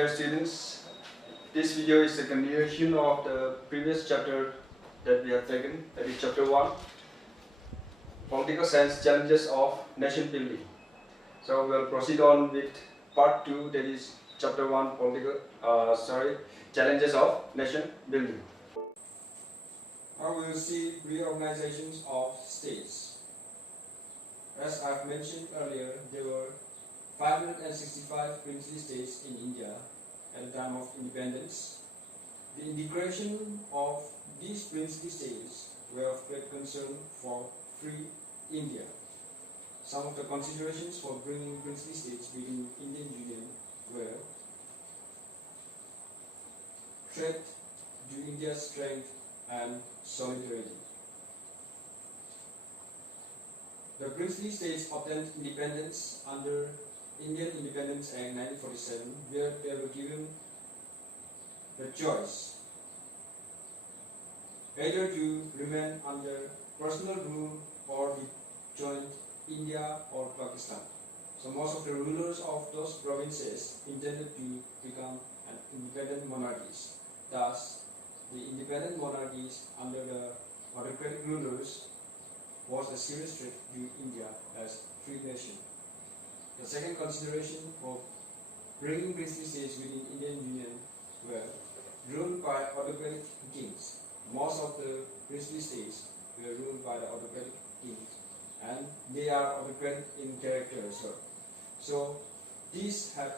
dear students, this video is a continuation of the previous chapter that we have taken, that is chapter 1, Political Science Challenges of Nation Building. So we'll proceed on with part 2, that is chapter 1, Challenges of Nation Building. Now we will see reorganizations of states. As I've mentioned earlier, there were 565 princely states in India at the time of independence. The integration of these princely states were of great concern for free India. Some of the considerations for bringing princely states within Indian Union were threat to India's strength and solidarity. The princely states obtained independence under Indian Independence Act 1947, where they were given the choice either to remain under personal rule or to join India or Pakistan. So most of the rulers of those provinces intended to become an independent monarchies. Thus, the independent monarchies under the autocratic rulers was a serious threat to India as free nation. The second consideration for bringing princely states within Indian Union were ruled by autocratic kings. Most of the princely states were ruled by the autocratic kings, and they are autocratic in character as well. So these have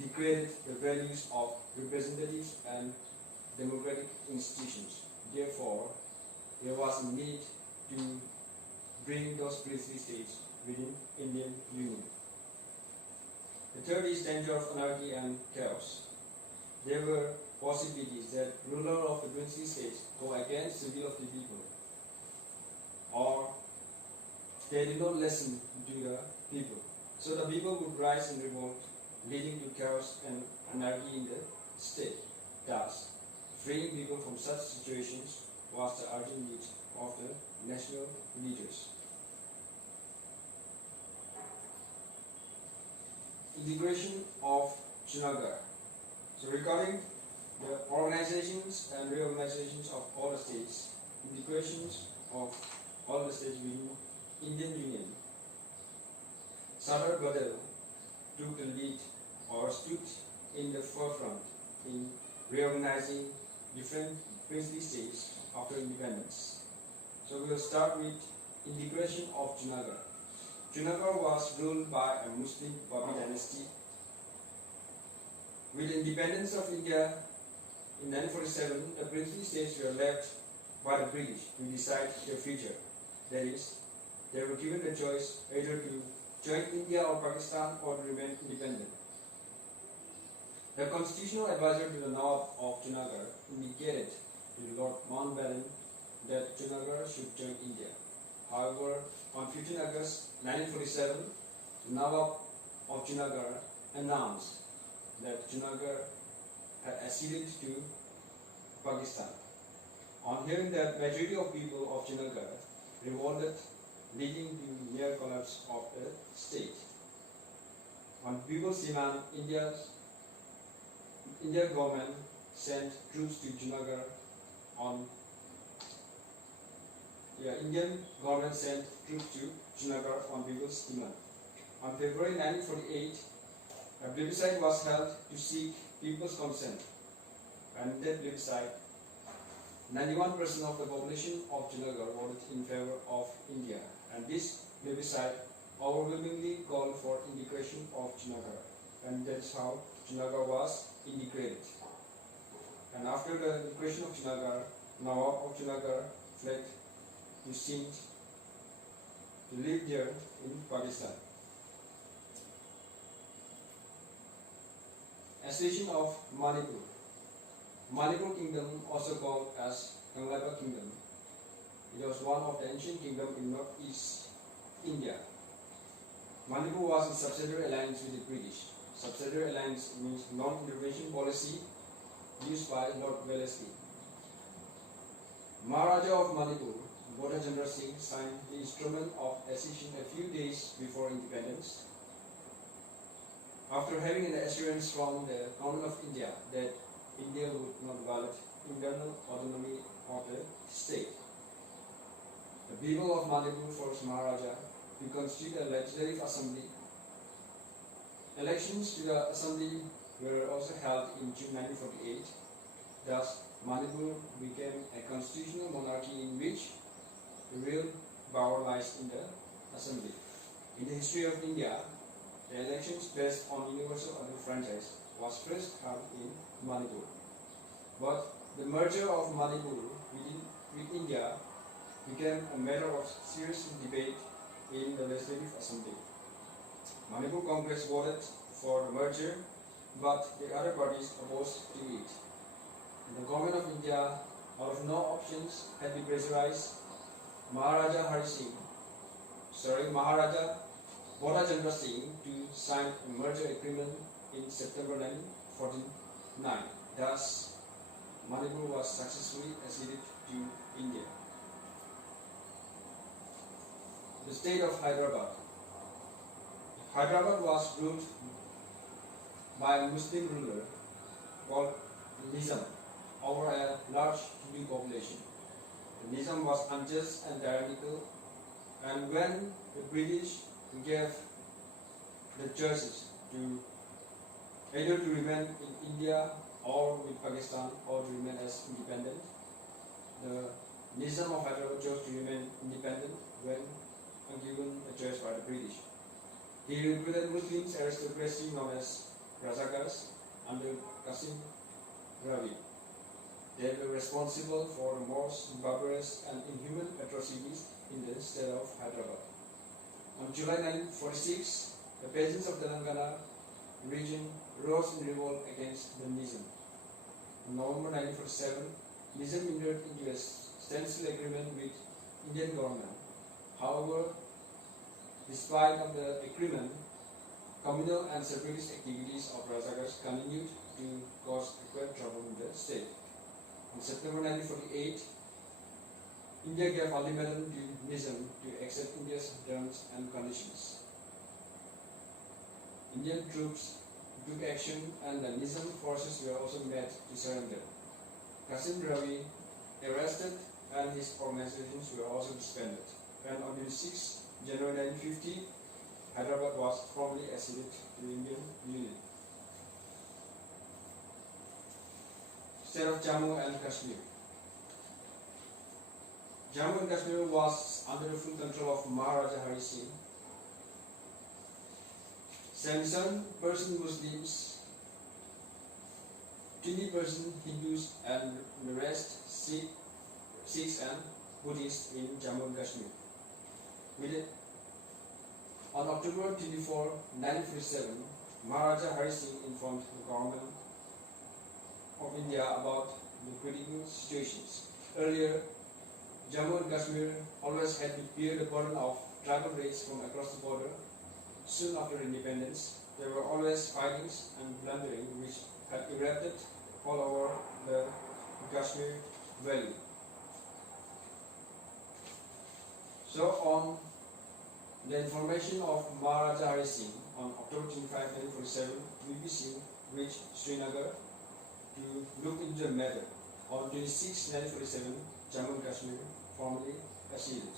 degraded the values of representative and democratic institutions. Therefore, there was a need to bring those princely states within Indian Union. The third is danger of anarchy and chaos. There were possibilities that ruler of the princely states go against the will of the people, or they did not listen to the people. So the people would rise in revolt, leading to chaos and anarchy in the state. Thus, freeing people from such situations was the urgent need of the national leaders. Integration of Junagadh. So regarding the organizations and reorganizations of all the states, integrations of all the states within Indian Union, Sardar Badal took the lead or stood in the forefront in reorganizing different princely states after independence. So we will start with integration of Junagadh. Junagadh was ruled by a Muslim Babi dynasty. With the independence of India in 1947, the princely states were left by the British to decide their future. That is, they were given the choice either to join India or Pakistan or to remain independent. The constitutional advisor to the Nawab of Junagadh indicated to Lord Mountbatten that Junagadh should join India. However, on 15 August 1947, the Nawab of Junagadh announced that Junagadh had acceded to Pakistan. On hearing that, majority of people of Junagadh revolted, leading to near collapse of the state. On people's demand, Indian government sent troops to Junagadh Indian government sent troops to Junagadh on people's demand. On February 1948, a plebiscite was held to seek people's consent, and in that plebiscite, 91% of the population of Junagadh voted in favor of India, and this plebiscite overwhelmingly called for integration of Junagadh, and that's how Junagadh was integrated. And after the integration of Junagadh, Nawab of Junagadh fled to Sindh to live there in Pakistan. Accession of Manipur. Manipur Kingdom, also called as Ganglapa Kingdom, it was one of the ancient kingdoms in northeast India. Manipur was in subsidiary alliance with the British. Subsidiary alliance means non-intervention policy used by Lord Wellesley. Maharaja of Manipur, Bodha Chandra Singh, signed the instrument of accession a few days before independence. After having an assurance from the Government of India that India would not violate internal autonomy of the state, the people of Manipur forced Maharaja to constitute a legislative assembly. Elections to the assembly were also held in June 1948. Thus, Manipur became a constitutional monarchy in which the real power lies in the assembly. In the history of India, the elections based on universal adult franchise was first held in Manipur. But the merger of Manipur with India became a matter of serious debate in the Legislative Assembly. Manipur Congress voted for the merger, but the other parties opposed to it. The Government of India, out of no options, had to pressurize Maharaja Bhola Chandra Singh to sign a merger agreement in September 1949. Thus, Manipur was successfully acceded to India. The state of Hyderabad. Hyderabad was ruled by a Muslim ruler called Nizam over a large Hindu population. The Nizam was unjust and tyrannical, and when the British gave the choices to either to remain in India or with Pakistan or to remain as independent, the Nizam of Hyderabad chose to remain independent when given a choice by the British. He recruited Muslims aristocracy known as Razakars under Qasim Ravi. They were responsible for the most barbarous and inhuman atrocities in the state of Hyderabad. On July 1946, the peasants of Telangana region rose in revolt against the Nizam. In November 1947, Nizam entered into a standstill agreement with Indian government. However, despite of the agreement, communal and separatist activities of Razakars continued to cause great trouble in the state. In September 1948, India gave ultimatum to Nizam to accept India's terms and conditions. Indian troops took action and the Nizam forces were also made to surrender. Qasim Ravi arrested and his organizations were also disbanded. And on 26 January 1950, Hyderabad was formally acceded to the Indian Union. State of Jammu and Kashmir. Jammu and Kashmir was under the full control of Maharaja Hari Singh. 77% Muslims, 20% Hindus, and the rest Sikhs and Buddhists in Jammu and Kashmir. On October 24, 1947, Maharaja Hari Singh informed the government of India about the critical situations. Earlier, Jammu and Kashmir always had to bear the burden of tribal raids from across the border. Soon after independence, there were always fightings and plundering which had erupted all over the Kashmir Valley. So on the information of Maharaja Hari Singh, on October 25, 1947, BBC reached Srinagar to look into the matter. On 26, 1947, Jammu and Kashmir formally acceded.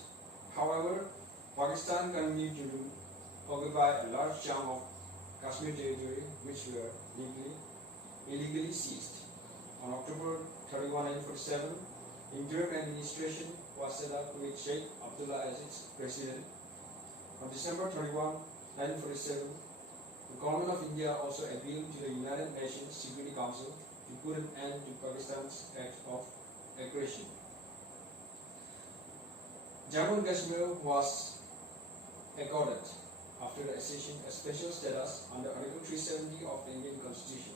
However, Pakistan continued to occupy a large chunk of Kashmir territory which were illegally seized. On October 31, 1947, interim administration was set up with Sheikh Abdullah as its president. On December 31, 1947, the Government of India also appealed to the United Nations Security Council to put an end to Pakistan's act of aggression. Jammu and Kashmir was accorded after the accession a special status under Article 370 of the Indian Constitution.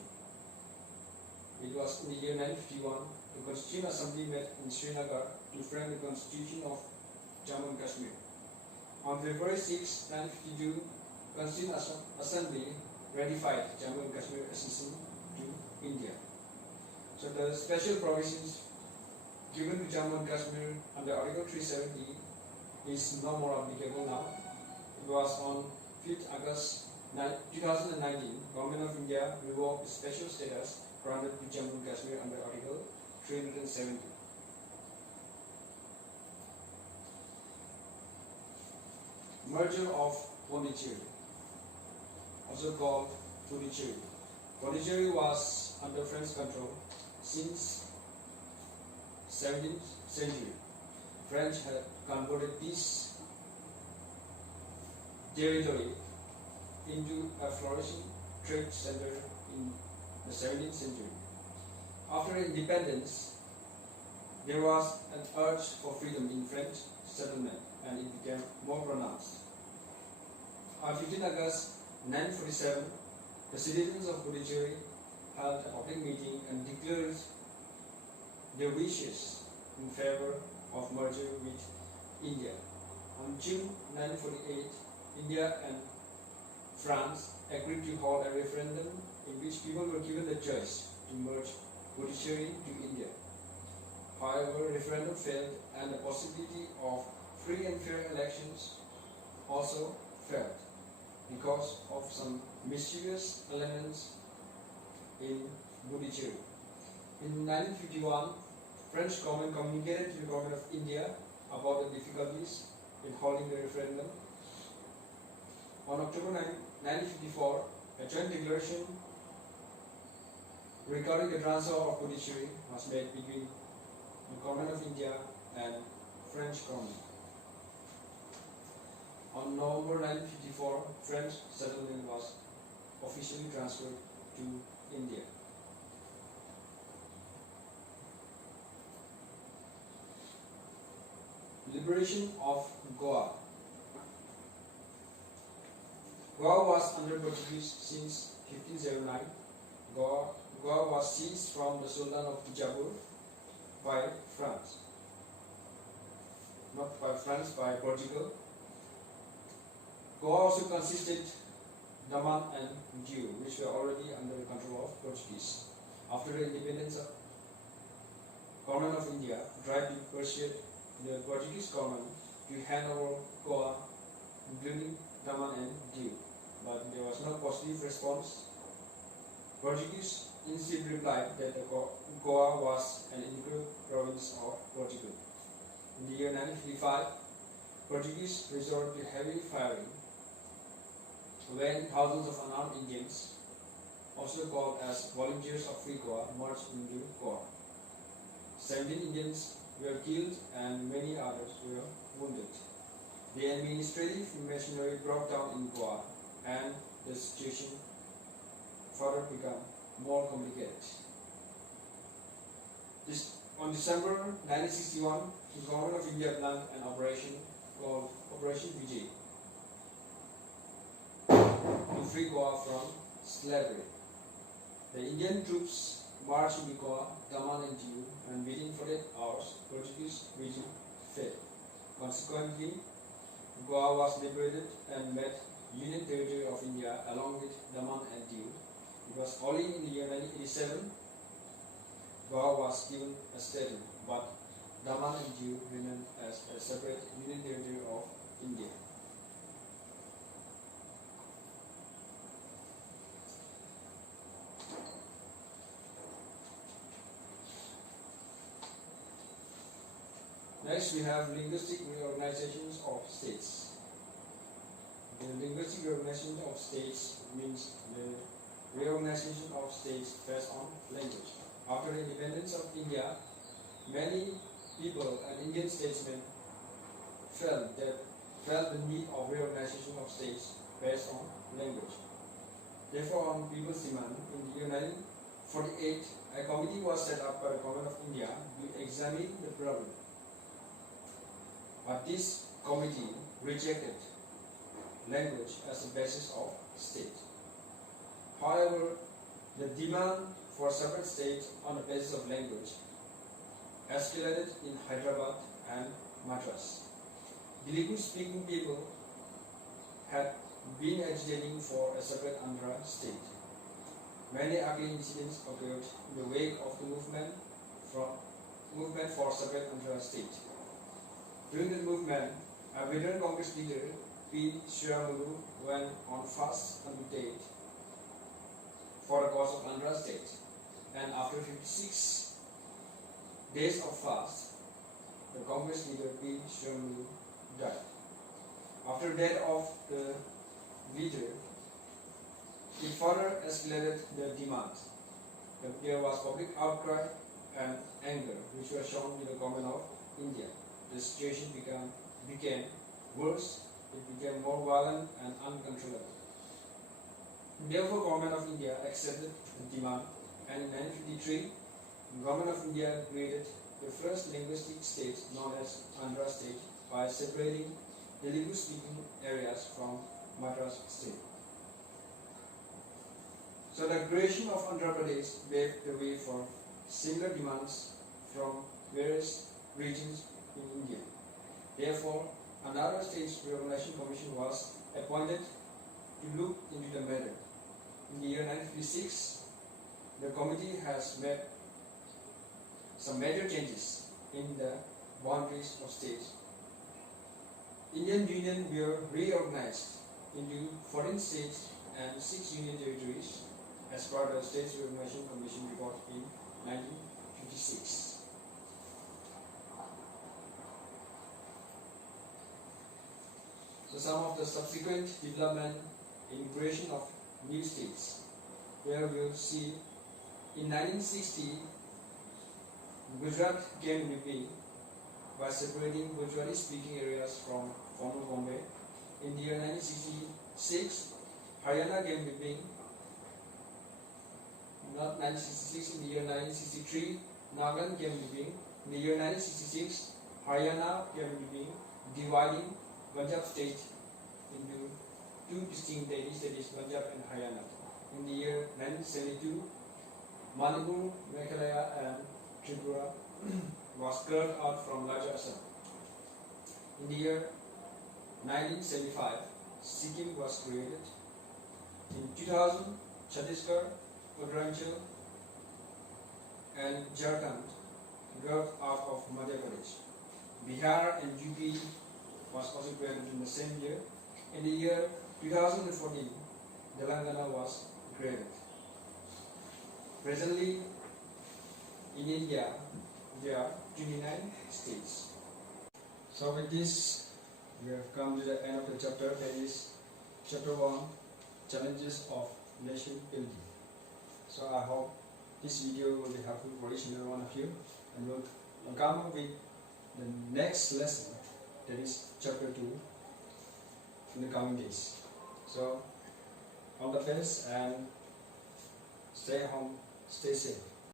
It was in the year 1951 the Constituent Assembly met in Srinagar to frame the Constitution of Jammu and Kashmir. On February 6, 1952, the Constituent Assembly ratified Jammu and Kashmir accession to India. So the special provisions given to Jammu and Kashmir under Article 370 is no more applicable now. It was on 5th August 2019, Government of India revoked the special status granted to Jammu and Kashmir under Article 370. Merger of Pondicherry, also called Puducherry. Pondicherry was under French control since 17th century. French had converted this territory into a flourishing trade center in the 17th century. After independence, there was an urge for freedom in French settlement and it became more pronounced. On 15 August 1947, the citizens of Puducherry held a public meeting and declared their wishes in favor of merger with India. On June 1948, India and France agreed to hold a referendum in which people were given the choice to merge Puducherry to India. However, the referendum failed and the possibility of free and fair elections also failed because of some mischievous elements in Puducherry. In 1951, French government communicated to the government of India about the difficulties in holding the referendum. On October 9, 1954, a joint declaration regarding the transfer of Puducherry was made between the government of India and French government. On November 1954, French settlement was officially transferred to India. Liberation of Goa. Goa was under Portuguese since 1509. Goa was seized from the Sultan of Bijapur by France. Not by France, by Portugal. Goa also consisted Daman and Diu, which were already under the control of Portuguese. After the independence of government of India tried to persuade the Portuguese government to hand over Goa, including Daman and Diu, but there was no positive response. Portuguese instead replied that Goa was an integral province of Portugal. In the year 1955, Portuguese resorted to heavy firing when thousands of unarmed Indians, also called as volunteers of Free Goa, marched into Goa. 17 Indians were killed and many others were wounded. The administrative machinery broke down in Goa and the situation further became more complicated. On December 1961, the government of India planned an operation called Operation Vijay to free Goa from slavery. The Indian troops marched into Goa, Daman and Diu, and within 48 hours, Portuguese regime fell. Consequently, Goa was liberated and made Union Territory of India along with Daman and Diu. It was only in the year 1987 Goa was given a status, but Daman and Diu remained as a separate Union Territory of India. Next, we have linguistic reorganizations of states. The linguistic reorganization of states means the reorganization of states based on language. After the independence of India, many people and Indian statesmen felt the need of reorganization of states based on language. Therefore, on people's demand, in the year 1948, a committee was set up by the government of India to examine the problem. But this committee rejected language as a basis of state. However, the demand for separate states on the basis of language escalated in Hyderabad and Madras. Telugu-speaking people had been agitating for a separate Andhra state. Many ugly incidents occurred in the wake of the movement for separate Andhra state. During the movement, a veteran Congress leader P. Sriramulu went on fast undertake for the cause of Andhra state, and after 56 days of fast, the Congress leader P. Sriramulu died. After the death of the leader, it further escalated the demand. There was public outcry and anger, which was shown in the government of India. The situation became worse. It became more violent and uncontrollable. Therefore, government of India accepted the demand, and in 1953, the government of India created the first linguistic state known as Andhra state by separating the Telugu-speaking areas from Madras state. So the creation of Andhra Pradesh paved the way for similar demands from various regions in India. Therefore, another States Reorganization Commission was appointed to look into the matter. In the year 1956, the committee has made some major changes in the boundaries of states. Indian Union were reorganized into 14 states and 6 union territories as per the States Reorganization Commission report in 1956. So some of the subsequent development in creation of new states, where we will see in 1960, Gujarat came into being by separating Gujarati speaking areas from former Bombay. In the year 1966, Haryana came into being. Not 1966, in the year 1963, Nagaland came into being. In the year 1966, Haryana came into being, dividing Punjab state into two distinct states, that is Punjab and Haryana. In the year 1972, Manipur, Meghalaya and Tripura was carved out from larger Assam. In the year 1975, Sikkim was created. In 2000, Chhattisgarh, Uttarakhand and Jharkhand grew out of Madhya Pradesh. Bihar and UP was also created in the same year. In the year 2014, Telangana was created. Presently, in India, there are 29 states. So with this, we have come to the end of the chapter, that is chapter 1, Challenges of Nation Building. So I hope this video will be helpful for each and every one of you, and we'll come up with the next lesson, that is chapter 2, in the coming days. So all the best and stay home, stay safe.